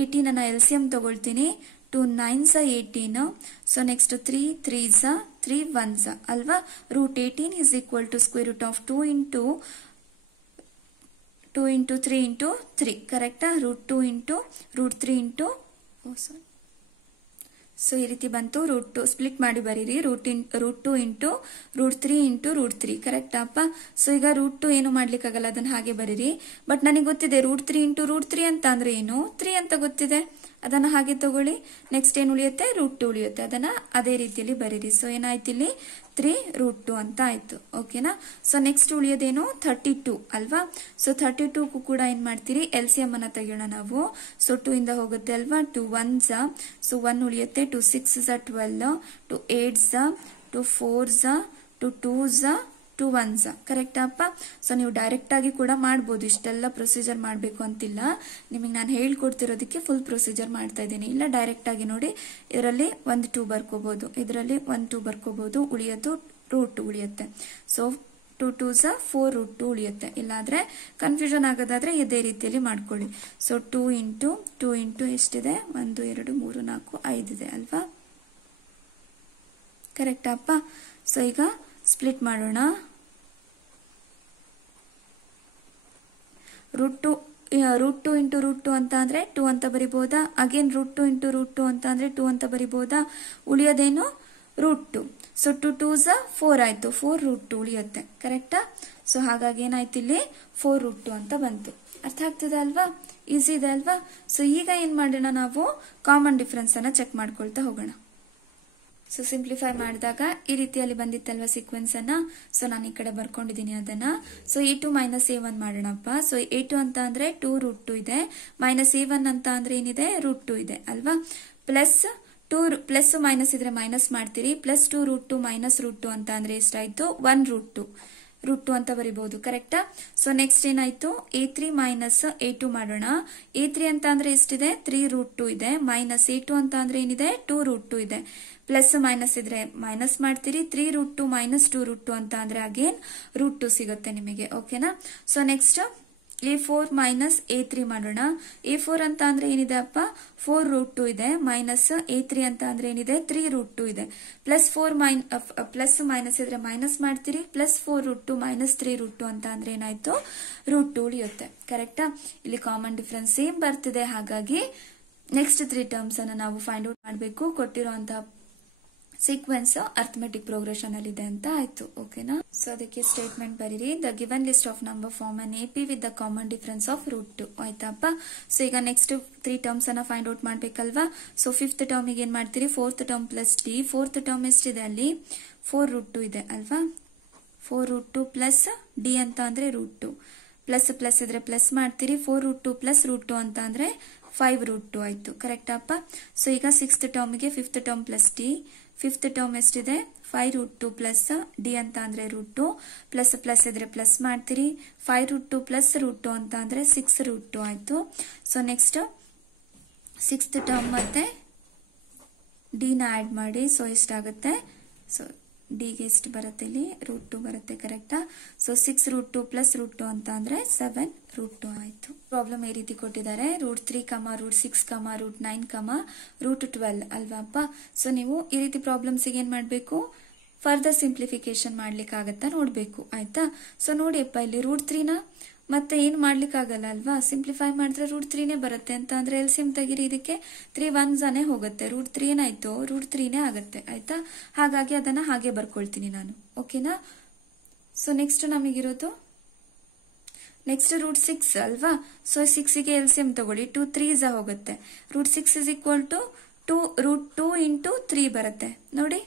18 ಅನ್ನ LCM ತಗೊಳ್ತೀನಿ. 2 9s 18. So next 3 3s 3 1s ಅಲ್ವಾ? √18 is equal to square root of 2 into 3 into 3. ಕರೆಕ್ಟಾ? √2 ಇಂಟು √3 ಇಂಟು ಸೊ ಈ ರೀತಿ ಬಂತು. √2 ಸ್ಪ್ಲಿಟ್ ಮಾಡಿ ಬರೀರಿ. √2 ಇಂಟು √3 ಇಂಟು √3. ಕರೆಕ್ಟಾ ಅಪ್ಪ? ಸೊ ಈಗ √2 ಏನು ಮಾಡ್ಲಿಕ್ಕಾಗಲ್ಲ, ಅದನ್ನ ಹಾಗೆ ಬರೀರಿ. ಬಟ್ ನನಗೆ ಗೊತ್ತಿದೆ √3 ಇಂಟು √3 ಅಂತ ಅಂದ್ರೆ ಏನು? 3 ಅಂತ ಗೊತ್ತಿದೆ. ಅದನ್ನ ಹಾಗೆ ತಗೊಳ್ಳಿ. ನೆಕ್ಸ್ಟ್ ಏನ್ ಉಳಿಯುತ್ತೆ? √2 ಉಳಿಯುತ್ತೆ. ಅದನ್ನ ಅದೇ ರೀತಿಯಲ್ಲಿ ಬರೀರಿ. ಸೊ ಏನಾಯ್ತು ಇಲ್ಲಿ? 3√2 ಅಂತ ಆಯ್ತು. ಓಕೆನಾ. So next ಉಳಿಯೋದೇನು? 32 ಅಲ್ವಾ? ಸೊ 32 ಕೂಡ ಏನ್ ಮಾಡ್ತೀರಿ? LCM ಅನ್ನ ತೆಗೆಯೋಣ ನಾವು. ಸೊ 2 ಇಂದ ಹೋಗುತ್ತೆ ಅಲ್ವಾ? 2 1s. ಸೊ 1 ಉಳಿಯುತ್ತೆ. 2 6s 12. 2 8s 2 4s 2 2s 2 1s. ಕರೆಕ್ಟಾ ಅಪ್ಪ? ಸೊ ನೀವು ಡೈರೆಕ್ಟ್ ಆಗಿ ಕೂಡ ಮಾಡ್ಬೋದು. ಇಷ್ಟೆಲ್ಲ ಪ್ರೊಸೀಜರ್ ಮಾಡ್ಬೇಕು ಅಂತಿಲ್ಲ. ನಿಮಗೆ ನಾನು ಹೇಳ್ಕೊಡ್ತಿರೋದಕ್ಕೆ ಫುಲ್ ಪ್ರೊಸೀಜರ್ ಮಾಡ್ತಾ ಇದ್ದೀನಿ. ಇಲ್ಲ ಡೈರೆಕ್ಟ್ ಆಗಿ ನೋಡಿ, ಇದರಲ್ಲಿ 1 2 ಬರ್ಕೋಬಹುದು, ಇದರಲ್ಲಿ 1 2 ಬರ್ಕೋಬಹುದು. ಉಳಿಯೋದು √2 ಉಳಿಯುತ್ತೆ. ಸೊ 2 2s 4√2 ಉಳಿಯುತ್ತೆ. ಇಲ್ಲಾದ್ರೆ ಕನ್ಫ್ಯೂಷನ್ ಆಗೋದಾದ್ರೆ ಇದೇ ರೀತಿಯಲ್ಲಿ ಮಾಡ್ಕೊಳ್ಳಿ. ಸೊ 2 ಇಂಟು ಎಷ್ಟಿದೆ? 1 2 3 4 5 ಇದೆ ಅಲ್ವಾ? ಕರೆಕ್ಟಾ ಅಪ್ಪ? ಸೊ ಈಗ ಸ್ಪ್ಲಿಟ್ ಮಾಡೋಣ. √2 ಇಂಟು √2 ಅಂತ ಅಂದ್ರೆ 2 ಅಂತ ಬರಿಬಹುದಾ? ಅಗೇನ್ √2 ಇಂಟು √2 ಅಂತ ಅಂದ್ರೆ 2 ಅಂತ ಬರಿಬಹುದಾ? ಉಳಿಯೋದೇನು? √2. ಸೊ 2 2s 4 ಆಯ್ತು. 4√2 ಉಳಿಯುತ್ತೆ. ಕರೆಕ್ಟಾ? ಸೊ ಹಾಗಾಗಿ ಏನಾಯ್ತು ಇಲ್ಲಿ? 4√2 ಅಂತ ಬಂತು. ಅರ್ಥ ಆಗ್ತದೆ ಅಲ್ವಾ? ಈಸಿ ಇದೆ ಅಲ್ವಾ? ಸೊ ಈಗ ಏನ್ ಮಾಡೋಣ ನಾವು? ಕಾಮನ್ ಡಿಫರೆನ್ಸ್ ಅನ್ನ ಚೆಕ್ ಮಾಡ್ಕೊಳ್ತಾ ಹೋಗೋಣ. ಸೊ ಸಿಂಪ್ಲಿಫೈ ಮಾಡಿದಾಗ ಈ ರೀತಿಯಲ್ಲಿ ಬಂದಿತ್ತಲ್ವಾ ಸೀಕ್ವೆನ್ಸ್ ಅನ್ನ. ಸೊ ನಾನು ಈ ಕಡೆ ಬರ್ಕೊಂಡಿದ್ದೀನಿ ಅದನ್ನ. So a2 minus a1 ಮಾಡೋಣಪ್ಪ. So a2 ಅಂತ ಅಂದ್ರೆ 2√2 ಇದೆ, ಮೈನಸ್ a1 ಅಂತ ಅಂದ್ರೆ ಏನಿದೆ? √2 ಇದೆ ಅಲ್ವಾ? ಪ್ಲಸ್ ಮೈನಸ್ ಇದ್ರೆ ಮೈನಸ್ ಮಾಡ್ತೀರಿ. ಪ್ಲಸ್ 2√2 ಮೈನಸ್ √2 ಅಂತ ಅಂದ್ರೆ ಎಷ್ಟಾಯ್ತು? 1√2 √2 ಅಂತ ಬರಿಬಹುದು. ಕರೆಕ್ಟಾ? ಸೊ ನೆಕ್ಸ್ಟ್ ಏನಾಯ್ತು? a3 ಮೈನಸ್ a2 ಮಾಡೋಣ. a3 ಅಂತ ಅಂದ್ರೆ ಎಷ್ಟಿದೆ? 3√2 ಇದೆ. ಮೈನಸ್ a2 ಅಂತ ಅಂದ್ರೆ ಏನಿದೆ? 2√2 ಇದೆ. ಪ್ಲಸ್ ಮೈನಸ್ ಇದ್ರೆ ಮೈನಸ್ ಮಾಡ್ತೀರಿ. 3√2 ಮೈನಸ್ 2√2 ಅಂತ ಅಂದ್ರೆ ಅಗೇನ್ √2 ಸಿಗುತ್ತೆ ನಿಮಗೆ. ಓಕೆನಾ. So next a4 minus a3 ಮಾಡೋಣ. a4 ಅಂತ ಅಂದ್ರೆ ಏನಿದೆ ಅಪ್ಪ? 4√2 ಇದೆ. ಮೈನಸ್ a3 ಅಂತ ಅಂದ್ರೆ ಏನಿದೆ? 3√2 ಇದೆ. ಪ್ಲಸ್ ಮೈನಸ್ ಇದ್ರೆ ಮೈನಸ್ ಮಾಡ್ತೀರಿ. ಪ್ಲಸ್ 4√2 ಮೈನಸ್ 3√2 ಅಂತ ಅಂದ್ರೆ ಏನಾಯ್ತು? √2 ಉಳಿಯುತ್ತೆ. ಕರೆಕ್ಟಾ? ಇಲ್ಲಿ ಕಾಮನ್ ಡಿಫರೆನ್ಸ್ ಸೇಮ್ ಬರ್ತಿದೆ. ಹಾಗಾಗಿ ನೆಕ್ಸ್ಟ್ 3 ಟರ್ಮ್ಸ್ ಅನ್ನ ನಾವು ಫೈಂಡ್ ಔಟ್ ಮಾಡಬೇಕು. ಕೊಟ್ಟಿರುವಂತಹ ಸೀಕ್ವೆನ್ಸ್ ಅರ್ಥಮೆಟಿಕ್ ಪ್ರೋಗ್ರೆಷನ್ ಅಲ್ಲಿ ಇದೆ ಅಂತ ಆಯ್ತು. ಓಕೆನಾ. ಸೊ ಅದಕ್ಕೆ ಸ್ಟೇಟ್ಮೆಂಟ್ ಬರೀರಿ. The given list of number form an AP with the common difference of √2. ಆಯ್ತಪ್ಪ. ಸೊ ಈಗ ನೆಕ್ಸ್ಟ್ 3 ಟರ್ಮ್ಸ್ ಅನ್ನ ಫೈಂಡ್ ಔಟ್ ಮಾಡ್ಬೇಕಲ್ವಾ? ಸೊ 5th ಟರ್ಮ್ ಏನ್ ಮಾಡ್ತೀರಿ? 4th term plus D. 4th term ಎಷ್ಟಿದೆ ಅಲ್ಲಿ? 4√2 ಇದೆ ಅಲ್ವಾ? 4√2 ಪ್ಲಸ್ D ಅಂತ ಅಂದ್ರೆ √2. ಪ್ಲಸ್ ಇದ್ರೆ ಪ್ಲಸ್ ಮಾಡ್ತೀರಿ. 4√2 ಪ್ಲಸ್ √2 ಅಂತ ಅಂದ್ರೆ 5√2 ಆಯ್ತು. ಕರೆಕ್ಟಾ ಅಪ್ಪ? ಸೊ ಈಗ 6th ಟರ್ಮ್ಗೆ 5th term plus D. 5th term ಎಷ್ಟಿದೆ? 5√2 ಪ್ಲಸ್ D ಅಂತ ಅಂದ್ರೆ √2. ಪ್ಲಸ್ ಇದ್ರೆ ಪ್ಲಸ್ ಮಾಡ್ತೀರಿ. 5√2 ಪ್ಲಸ್ √2 ಅಂತ ಅಂದ್ರೆ 6√2 ಆಯ್ತು. ಸೊ ನೆಕ್ಸ್ಟ್ 6th ಟರ್ಮ್ ಮತ್ತೆ D ನ ಆಡ್ ಮಾಡಿ. ಸೊ ಎಷ್ಟಾಗುತ್ತೆ? ಸೊ D ಗೆ ಎಷ್ಟು ಬರುತ್ತೆ? ಇಲ್ಲಿ √2 ಬರುತ್ತೆ. ಕರೆಕ್ಟಾ? ಸೊ 6√2 ಪ್ಲಸ್ √2 ಅಂತ ಅಂದ್ರೆ 7√2 ಆಯ್ತು. ಪ್ರಾಬ್ಲಮ್ ಈ ರೀತಿ ಕೊಟ್ಟಿದ್ದಾರೆ. √3, √6, √9, √12 ಅಲ್ವಾಪ್ಪ? ಸೊ ನೀವು ಈ ರೀತಿ ಪ್ರಾಬ್ಲಮ್ಸ್ ಏನ್ ಮಾಡ್ಬೇಕು? ಫರ್ದರ್ ಸಿಂಪ್ಲಿಫಿಕೇಶನ್ ಮಾಡ್ಲಿಕ್ಕೆ ಆಗತ್ತಾ ನೋಡ್ಬೇಕು. ಆಯ್ತಾ? ಸೊ ನೋಡಿ ಅಪ್ಪ, ಇಲ್ಲಿ √3ನ ಮತ್ತೆ ಏನ್ ಮಾಡ್ಲಿಕ್ಕೆ ಆಗಲ್ಲ ಅಲ್ವಾ? ಸಿಂಪ್ಲಿಫೈ ಮಾಡಿದ್ರೆ √3ನೇ ಬರುತ್ತೆ ಅಂತ ಅಂದ್ರೆ LCM ತೆಗಿರಿ. ಇದಕ್ಕೆ 3 1s ಹೋಗುತ್ತೆ. √3 ಏನಾಯ್ತು? √3ನೇ ಆಗುತ್ತೆ. ಆಯ್ತಾ? ಹಾಗಾಗಿ ಅದನ್ನ ಹಾಗೆ ಬರ್ಕೊಳ್ತೀನಿ ನಾನು. ಓಕೆನಾ. ಸೊ ನೆಕ್ಸ್ಟ್ ನಮಗಿರೋದು ನೆಕ್ಸ್ಟ್ √6 ಅಲ್ವಾ? ಸೊ 6ಗೆ LCM ತಗೊಳ್ಳಿ. 2 3s ಹೋಗುತ್ತೆ. √6 is equal to 2 √2 ಇಂಟು 3 ಬರುತ್ತೆ ನೋಡಿ.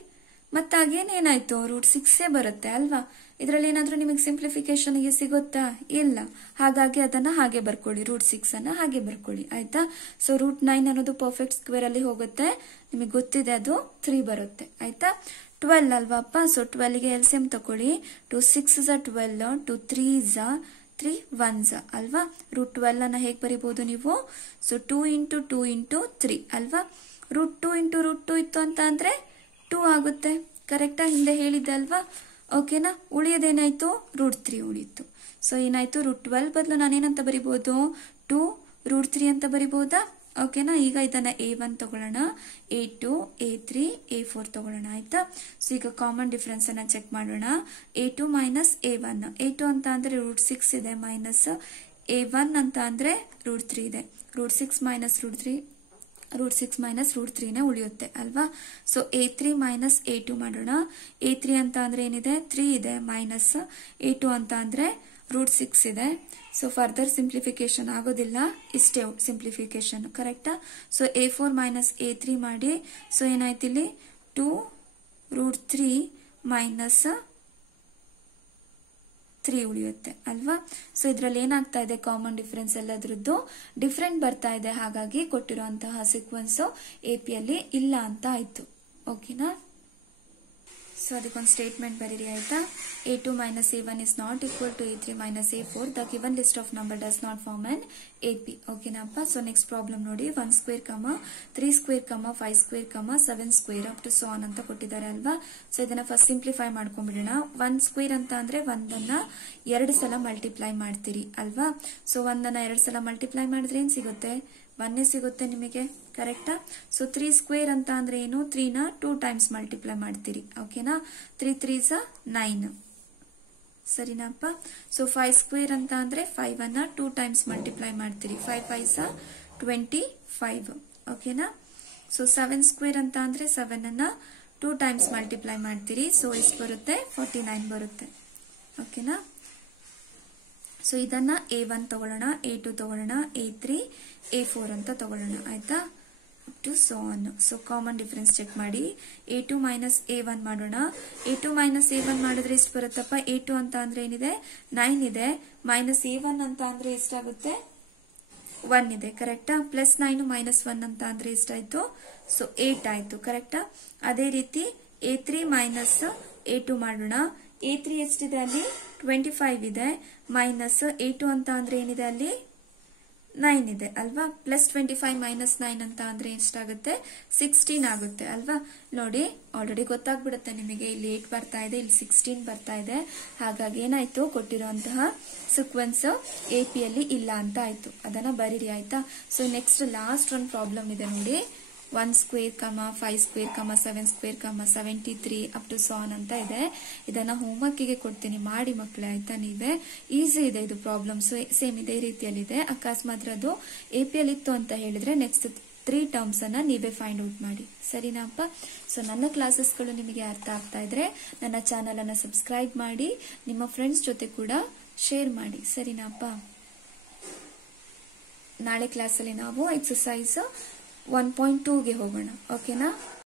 ಮತ್ತೆ ಅಗೇನ್ ಏನಾಯ್ತು, √6 ಬರುತ್ತೆ ಅಲ್ವಾ. ಇದರಲ್ಲಿ ಏನಾದ್ರೂ ನಿಮಗೆ ಸಿಂಪ್ಲಿಫಿಕೇಶನ್ ಗೆ ಸಿಗುತ್ತಾ? ಇಲ್ಲ. ಹಾಗಾಗಿ ಅದನ್ನ ಹಾಗೆ ಬರ್ಕೊಳ್ಳಿ, √6 ಅನ್ನ ಹಾಗೆ ಬರ್ಕೊಳ್ಳಿ ಆಯ್ತಾ. ಸೊ √9 ಅನ್ನೋದು ಪರ್ಫೆಕ್ಟ್ ಸ್ಕ್ವೇರ್ ಅಲ್ಲಿ ಹೋಗುತ್ತೆ, ನಿಮಗೆ ಗೊತ್ತಿದೆ ಅದು 3 ಬರುತ್ತೆ ಆಯ್ತಾ. 12 ಅಲ್ವಾಪ್ಪ. ಸೊ 12 ಗೆ LCM ತಕೊಳ್ಳಿ. 2 6 12, 2 3 3 1 ಅಲ್ವಾ. √12 ಅನ್ನ ಹೇಗೆ ಬರಿಬಹುದು ನೀವು? ಸೊ 2 × 2 × 3 ಅಲ್ವಾ. √2 × √2 ಇತ್ತು ಅಂತ ಅಂದ್ರೆ 2 ಆಗುತ್ತೆ. ಕರೆಕ್ಟಾ? ಹಿಂದೆ ಹೇಳಿದ್ದೆ ಅಲ್ವಾ. ಓಕೆನಾ. ಉಳಿಯೋದೇನಾಯ್ತು? √3 ಉಳಿಯಿತು. ಸೊ ಏನಾಯ್ತು, √12 ಬದಲು ನಾನೇನಂತ ಬರಿಬಹುದು? 2 √3 ಅಂತ ಬರಿಬಹುದಾ? ಓಕೆನಾ. ಈಗ ಇದನ್ನ A1 ತಗೊಳ್ಳೋಣ, A2, A3, A4 ತಗೊಳ್ಳೋಣ ಆಯ್ತಾ. ಸೊ ಈಗ ಕಾಮನ್ ಡಿಫರೆನ್ಸ್ ಅನ್ನ ಚೆಕ್ ಮಾಡೋಣ. A2 minus A1. A2 ಅಂತ ಅಂದ್ರೆ √6 ಇದೆ, ಮೈನಸ್ A1 ಅಂತ ಅಂದ್ರೆ √3 ಇದೆ. √6 ಮೈನಸ್ √3, √6 ಮೈನಸ್ √3 ಉಳಿಯುತ್ತೆ ಅಲ್ವಾ. ಸೊ A3 ಮೈನಸ್ A2 ಮಾಡೋಣ. A3 ಅಂತ ಅಂದ್ರೆ ಏನಿದೆ? 3 ಇದೆ, ಮೈನಸ್ A2 ಅಂತ ಅಂದ್ರೆ √6 ಇದೆ. ಸೊ ಫರ್ದರ್ ಸಿಂಪ್ಲಿಫಿಕೇಶನ್ ಆಗೋದಿಲ್ಲ, ಇಷ್ಟೇ ಸಿಂಪ್ಲಿಫಿಕೇಶನ್. ಕರೆಕ್ಟಾ? ಸೊ A4 ಮೈನಸ್ A3 ಮಾಡಿ. ಸೊ ಏನಾಯ್ತು ಇಲ್ಲಿ? 2 √3 ಮೈನಸ್ 3 ಉಳಿಯುತ್ತೆ ಅಲ್ವಾ. ಸೊ ಇದ್ರಲ್ಲಿ ಏನಾಗ್ತಾ ಇದೆ, ಕಾಮನ್ ಡಿಫರೆನ್ಸ್ ಎಲ್ಲದ್ರದ್ದು ಡಿಫರೆಂಟ್ ಬರ್ತಾ ಇದೆ. ಹಾಗಾಗಿ ಕೊಟ್ಟಿರುವಂತಹ ಸೀಕ್ವೆನ್ಸ್ AP ಅಲ್ಲಿ ಇಲ್ಲ ಅಂತ ಆಯ್ತು. ಓಕೆನಾ. ಸೊ ಅದಕ್ಕೊಂದು ಸ್ಟೇಟ್ಮೆಂಟ್ ಬರೀರಿ ಆಯ್ತಾ. A2 minus A1 is not equal to A3 minus A4. The given list of number does not form an AP. ಓಕೆನಾಪ್ಪ. ಸೊ ನೆಕ್ಸ್ಟ್ ಪ್ರಾಬ್ಲಮ್ ನೋಡಿ. 1 square, 3 square, 5 square, 7 square up to so on ಅಂತ ಕೊಟ್ಟಿದ್ದಾರೆ ಅಲ್ವಾ. So ಇದನ್ನ first simplify ಮಾಡ್ಕೊಂಡ್ಬಿಡೋಣ. 1 square ಅಂತ ಅಂದ್ರೆ 1 2 ಸಲ multiply ಮಾಡ್ತೀರಿ ಅಲ್ವಾ. ಸೊ 1 2 ಸಲ ಮಲ್ಟಿಪ್ಲೈ ಮಾಡಿದ್ರೆ ಏನ್ ಸಿಗುತ್ತೆ? 1 ಸಿಗುತ್ತೆ ನಿಮಗೆ. ಕರೆಕ್ಟಾ? ಸೊ 3 ಸ್ಕ್ವೇರ್ ಅಂತ ಅಂದ್ರೆ ಏನು? 3 2 ಟೈಮ್ಸ್ ಮಲ್ಟಿಪ್ಲೈ ಮಾಡ್ತೀರಿ. ಓಕೆನಾ. 3 3 9 ಸರಿನಾಪ್ಪ. ಸೊ 5 ಸ್ಕ್ವೇರ್ ಅಂತ ಅಂದ್ರೆ 5 2 ಟೈಮ್ಸ್ ಮಲ್ಟಿಪ್ಲೈ ಮಾಡ್ತೀರಿ. 5 5 25. ಓಕೆನಾ. ಸೊ 7 ಸ್ಕ್ವೇರ್ ಅಂತ ಅಂದ್ರೆ 7 2 ಟೈಮ್ಸ್ ಮಲ್ಟಿಪ್ಲೈ ಮಾಡ್ತೀರಿ. ಸೊ ಎಷ್ಟು ಬರುತ್ತೆ? 49 ಬರುತ್ತೆ. ಓಕೆನಾ. ಸೊ ಇದನ್ನ A1 ತಗೊಳ್ಳೋಣ, A2 ತಗೊಳ್ಳೋಣ, A3, A4 ಅಂತ ತಗೊಳ್ಳೋಣ ಆಯ್ತಾ. Up to so on. So common difference check ಮಾಡಿ. A2 ಮೈನಸ್ A1 ಮಾಡೋಣ. A2 ಮೈನಸ್ A1 ಮಾಡಿದ್ರೆ ಎಷ್ಟು ಬರುತ್ತಪ್ಪ? A2 ಅಂತ ಅಂದ್ರೆ ಏನಿದೆ? 9 ಇದೆ, ಮೈನಸ್ A1 ಅಂತ ಅಂದ್ರೆ ಎಷ್ಟಾಗುತ್ತೆ? 1 ಇದೆ. ಕರೆಕ್ಟಾ? ಪ್ಲಸ್ 9 ಮೈನಸ್ 1 ಅಂತ ಅಂದ್ರೆ ಎಷ್ಟಾಯ್ತು? ಸೊ 8 ಆಯ್ತು. ಕರೆಕ್ಟಾ? ಅದೇ ರೀತಿ A3 ಮೈನಸ್ A2 ಮಾಡೋಣ. A3 ಎಷ್ಟಿದೆ ಅಲ್ಲಿ? 25 ಇದೆ, ಮೈನಸ್ A2 ಅಂತ ಅಂದ್ರೆ ಏನಿದೆ ಅಲ್ಲಿ? 9 ಇದೆ ಅಲ್ವಾ. ಪ್ಲಸ್ 25 ಮೈನಸ್ 9 ಅಂತ ಅಂದ್ರೆ ಎಷ್ಟಾಗುತ್ತೆ? 16 ಆಗುತ್ತೆ ಅಲ್ವಾ. ನೋಡಿ ಆಲ್ರೆಡಿ ಗೊತ್ತಾಗ್ಬಿಡುತ್ತೆ ನಿಮಗೆ. ಇಲ್ಲಿ 8 ಬರ್ತಾ ಇದೆ, ಇಲ್ಲಿ 16 ಬರ್ತಾ ಇದೆ. ಹಾಗಾಗಿ ಏನಾಯ್ತು, ಕೊಟ್ಟಿರುವಂತಹ ಸೀಕ್ವೆನ್ಸ್ AP ಅಲ್ಲಿ ಇಲ್ಲ ಅಂತ ಆಯ್ತು. ಅದನ್ನ ಬರೀರಿ ಆಯ್ತಾ. ಸೊ ನೆಕ್ಸ್ಟ್ ಲಾಸ್ಟ್ ಒಂದು ಪ್ರಾಬ್ಲಮ್ ಇದೆ ನೋಡಿ. 1 square, 5 square, 7 square, 73 up to so on ಅಂತ ಇದೆ. ಇದನ್ನ ಹೋಮ್ವರ್ಕ್ ಗೆ ಕೊಡ್ತೀನಿ, ಮಾಡಿ ಮಕ್ಕಳೇ ಆಯ್ತಾ. ನೀವೇ ಈಸಿ ಇದೆ ಇದು ಪ್ರಾಬ್ಲಮ್. ಸೇಮ್ ಇದೇ ರೀತಿಯಲ್ಲಿ ಇದೆ. ಅಕಸ್ಮಾತ್ ಅದು AP ಅಲ್ಲಿ ಇತ್ತು ಅಂತ ಹೇಳಿದ್ರೆ ನೆಕ್ಸ್ಟ್ 3 ಟರ್ಮ್ಸ್ ಅನ್ನ ನೀವೇ ಫೈಂಡ್ ಔಟ್ ಮಾಡಿ. ಸರಿನಾಪ್ಪ. ಸೊ ನನ್ನ ಕ್ಲಾಸಸ್ಗಳು ನಿಮಗೆ ಅರ್ಥ ಆಗ್ತಾ ಇದ್ರೆ ನನ್ನ ಚಾನೆಲ್ ಅನ್ನ ಸಬ್ಸ್ಕ್ರೈಬ್ ಮಾಡಿ, ನಿಮ್ಮ ಫ್ರೆಂಡ್ಸ್ ಜೊತೆ ಕೂಡ ಶೇರ್ ಮಾಡಿ. ಸರಿನಾಪ್ಪ. ನಾಳೆ ಕ್ಲಾಸಲ್ಲಿ ನಾವು ಎಕ್ಸರ್ಸೈಸ್ 1.2 ಗೆ ಹೋಗೋಣ. ಓಕೆನಾ.